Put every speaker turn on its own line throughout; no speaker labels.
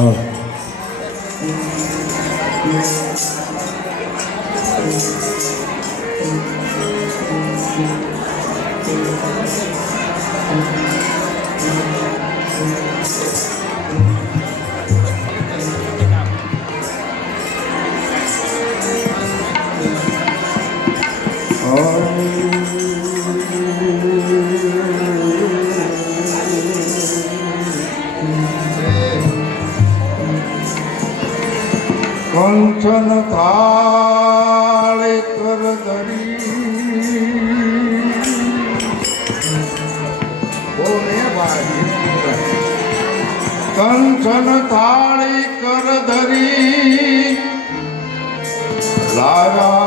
Oh. થાળી કર ધરી. લારા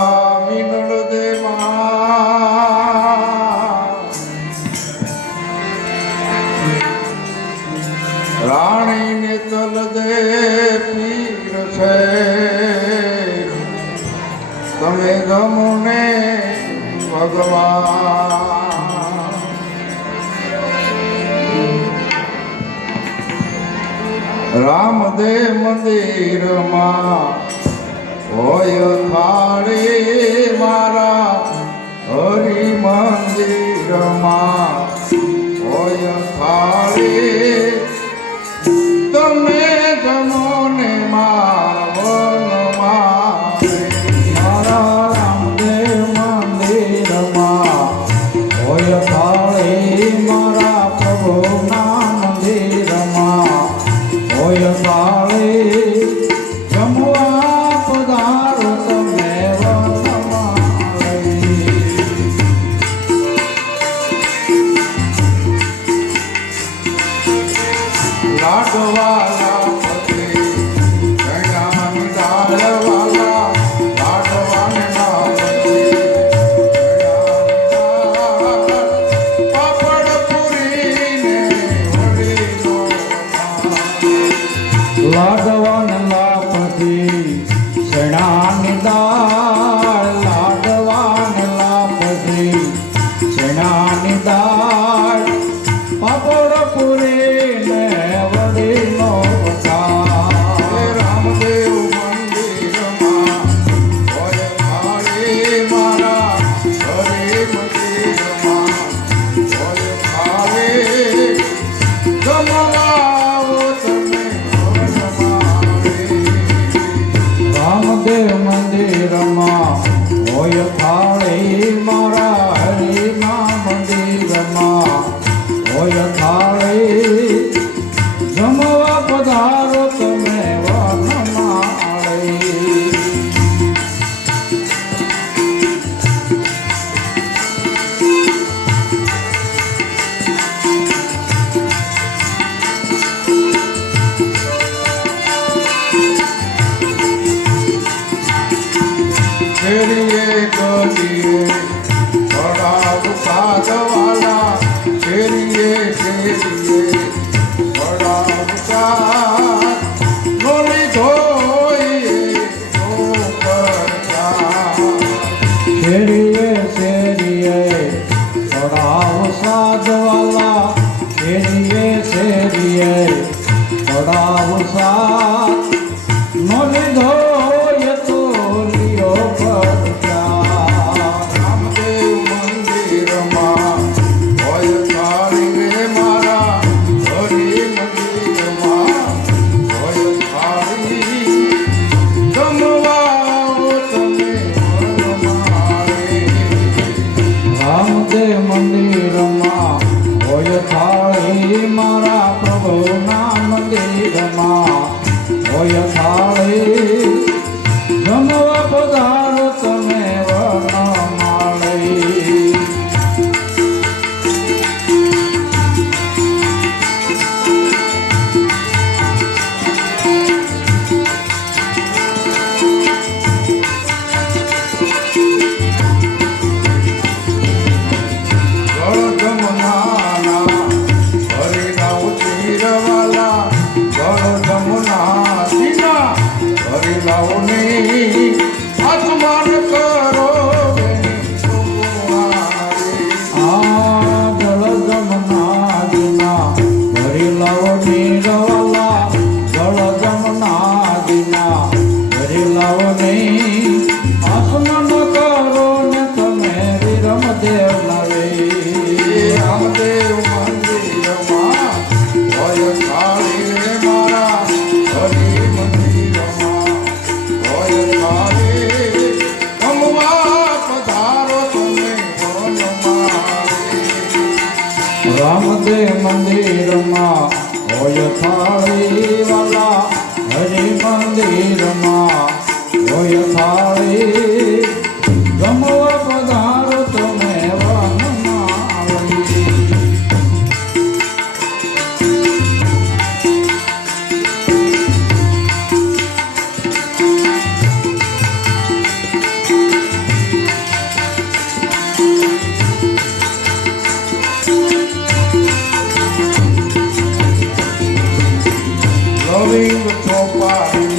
રામદેવ મંદિરમાં. હોય થાળી મારા હરિ મંદિરમાં. હોય થાળી તમે જમો ને મારા.
મારા રામદેવ મંદિરમાં. ખાવે જમવા પધારો. હોય થાળે જમવા બધા મહાદેવ નવે
રામદેવ મંદિરમાં હોય કાળી રે મારા હરી મંદિરમાં હોય કાળી ભગવા પધારો તમે
રામદેવ મંદિરમાં હોય થાળી વાલા હરી મંદિરમાં હોય થાળી the top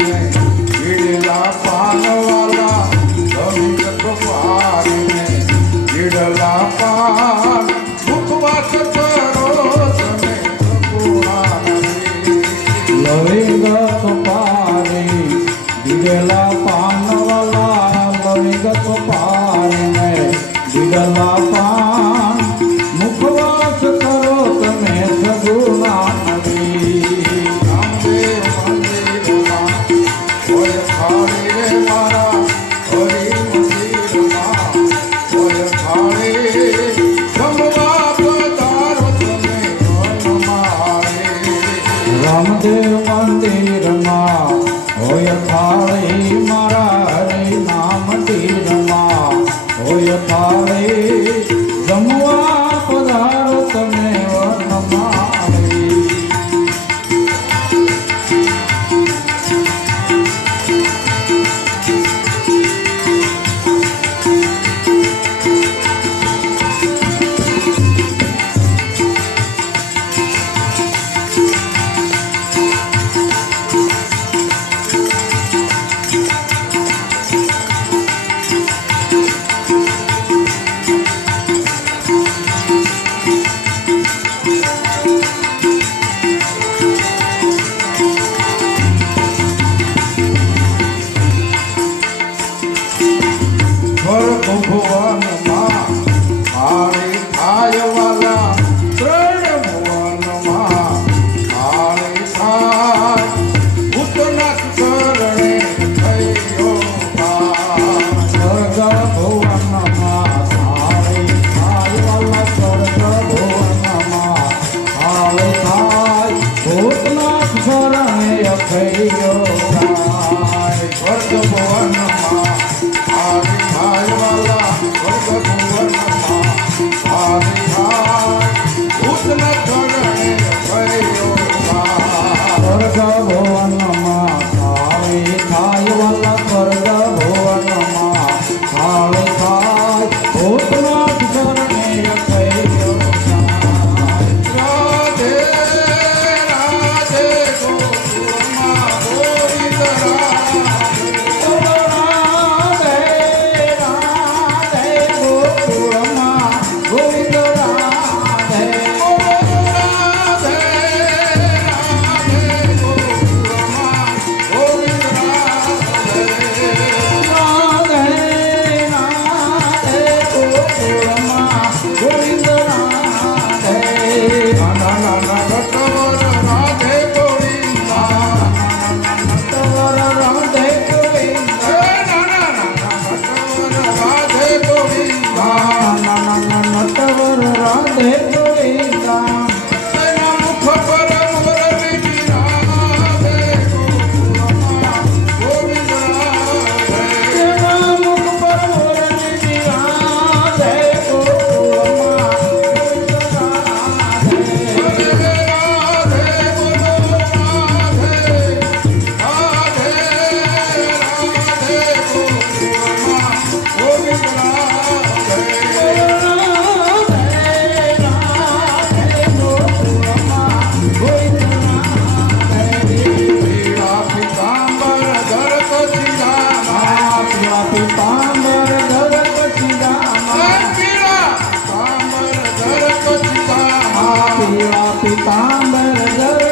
ಪೀತಾಂಬರದ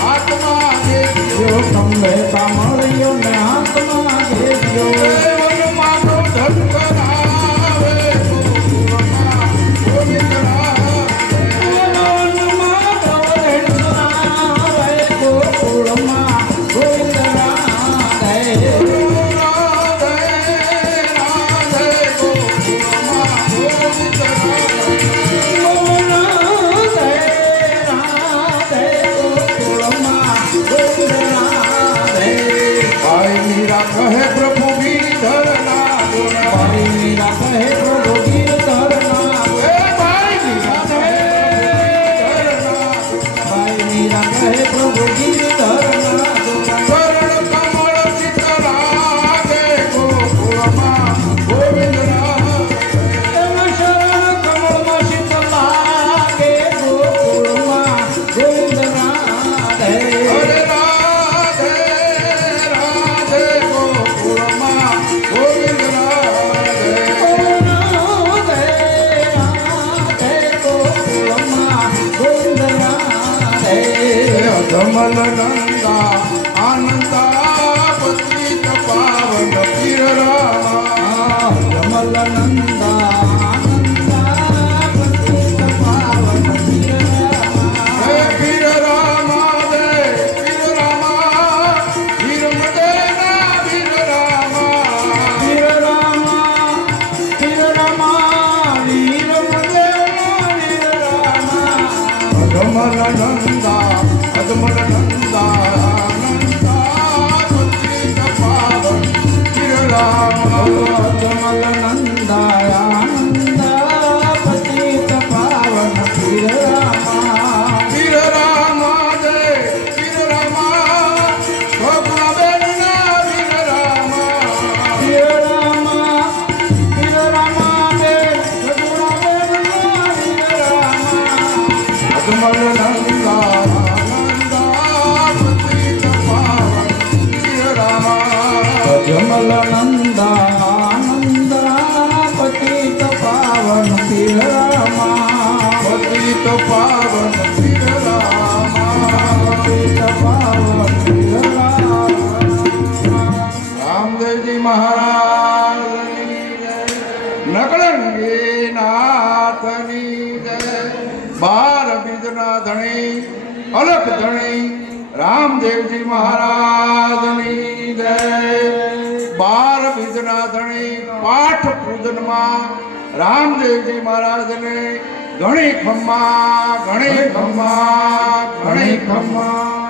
હાથમાં દેજો
તમને કામળીઓને હાથમાં દેજો i'm ananta
અજમલ નંદા અજમલ નંદા
નંદા પુત્રી કપાલ અલખ ધણી રામદેવજી મહારાજની જય. બાર બીજના ધણી પાઠ પૂજનમાં રામદેવજી મહારાજને ઘણી ખમ્મા ઘણી ખમ્મા ઘણી ખમ્મા.